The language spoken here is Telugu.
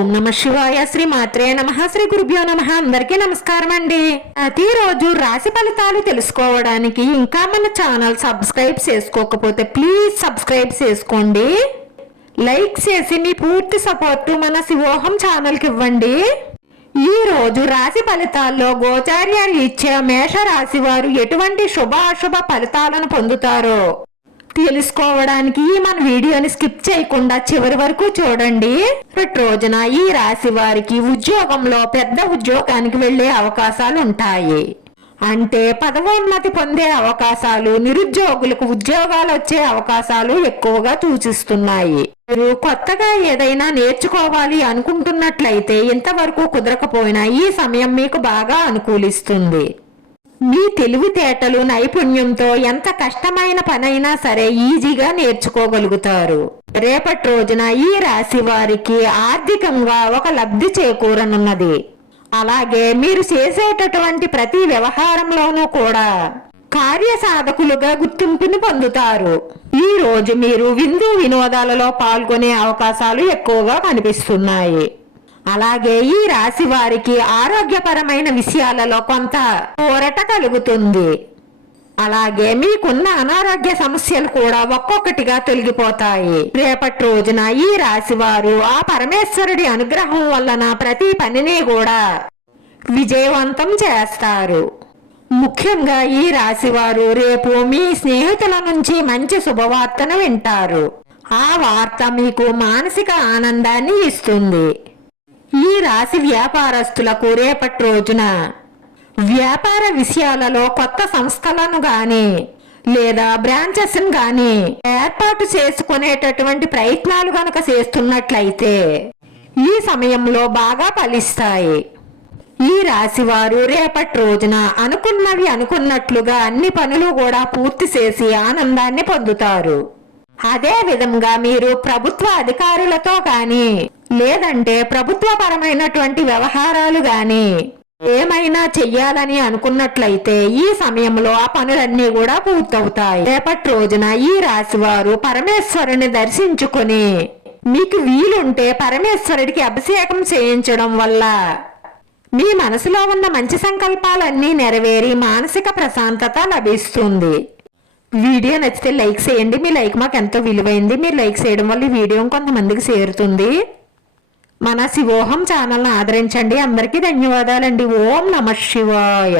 ఓం నమ శివాయ శ్రీ మాత్రే నమ. శ్రీ గురుభ్యో నమ. అందరికీ నమస్కారం అండి. ప్రతిరోజు రాశి ఫలితాలు తెలుసుకోవడానికి ఇంకా మన ఛానల్ సబ్స్క్రైబ్ చేసుకోకపోతే ప్లీజ్ సబ్స్క్రైబ్ చేసుకోండి. లైక్ చేసి మీ పూర్తి సపోర్ట్ మన శివోహం ఛానల్కి ఇవ్వండి. ఈ రోజు రాశి ఫలితాల్లో గోచార్యాలు ఇచ్చే మేష రాశి వారు ఎటువంటి శుభ అశుభ ఫలితాలను పొందుతారో? తెలుసుకోవడానికి మన వీడియోని స్కిప్ చేయకుండా చివరి వరకు చూడండి. రేపటి రోజున ఈ రాశి వారికి ఉద్యోగంలో పెద్ద ఉద్యోగానికి వెళ్ళే అవకాశాలు ఉంటాయి అంటే పదవోన్నతి పొందే అవకాశాలు నిరుద్యోగులకు ఉద్యోగాలు వచ్చే అవకాశాలు ఎక్కువగా సూచిస్తున్నాయి. మీరు కొత్తగా ఏదైనా నేర్చుకోవాలి అనుకుంటున్నట్లయితే ఇంతవరకు కుదరకపోయినా ఈ సమయం మీకు బాగా అనుకూలిస్తుంది. మీ తెలివితేటలు నైపుణ్యంతో ఎంత కష్టమైన పనైనా సరే ఈజీగా నేర్చుకోగలుగుతారు. రేపటి రోజున ఈ రాశి వారికి ఆర్థికంగా ఒక లబ్ధి చేకూరనున్నది. అలాగే మీరు చేసేటటువంటి ప్రతి వ్యవహారంలోనూ కూడా కార్యసాధకులుగా గుర్తింపుని పొందుతారు. ఈ రోజు మీరు విందు వినోదాలలో పాల్గొనే అవకాశాలు ఎక్కువగా కనిపిస్తున్నాయి. అలాగే ఈ రాశి వారికి ఆరోగ్యపరమైన విషయాలలో కొంత ఊరట కలుగుతుంది. అలాగే మీకున్న అనారోగ్య సమస్యలు కూడా ఒక్కొక్కటిగా తొలగిపోతాయి. రేపటి రోజున ఈ రాశి వారు ఆ పరమేశ్వరుడి అనుగ్రహం వలన ప్రతి పనిని కూడా విజయవంతం చేస్తారు. ముఖ్యంగా ఈ రాశివారు రేపు మీ స్నేహితుల నుంచి మంచి శుభవార్తను వింటారు. ఆ వార్త మీకు మానసిక ఆనందాన్ని ఇస్తుంది. ఈ రాశి వ్యాపారస్తులకు రేపటి రోజున వ్యాపార విషయాలలో కొత్త సంస్థలను గాని లేదా బ్రాంచెస్ గాని ఏర్పాటు చేసుకునేటటువంటి ప్రయత్నాలు గనక చేస్తున్నట్లయితే ఈ సమయంలో బాగా ఫలిస్తాయి. ఈ రాశి వారు రేపటి రోజున అనుకున్నవి అనుకున్నట్లుగా అన్ని పనులు కూడా పూర్తి చేసి ఆనందాన్ని పొందుతారు. అదే విధంగా మీరు ప్రభుత్వ అధికారులతో కానీ లేదంటే ప్రభుత్వపరమైనటువంటి వ్యవహారాలు కానీ ఏమైనా చెయ్యాలని అనుకున్నట్లయితే ఈ సమయంలో ఆ పనులన్నీ కూడా పూర్తవుతాయి. రేపటి రోజున ఈ రాశి వారు పరమేశ్వరుని దర్శించుకుని మీకు వీలుంటే పరమేశ్వరుడికి అభిషేకం చేయించడం వల్ల మీ మనసులో ఉన్న మంచి సంకల్పాలన్నీ నెరవేరి మానసిక ప్రశాంతత లభిస్తుంది. వీడియో నచ్చితే లైక్ చేయండి. మీ లైక్ మాకు ఎంతో విలువైంది. మీరు లైక్ చేయడం వల్ల ఈ వీడియో కొంతమందికి చేరుతుంది. మన శివోహం ఛానల్ని ఆదరించండి. అందరికీ ధన్యవాదాలండి. ఓం నమ శివాయ.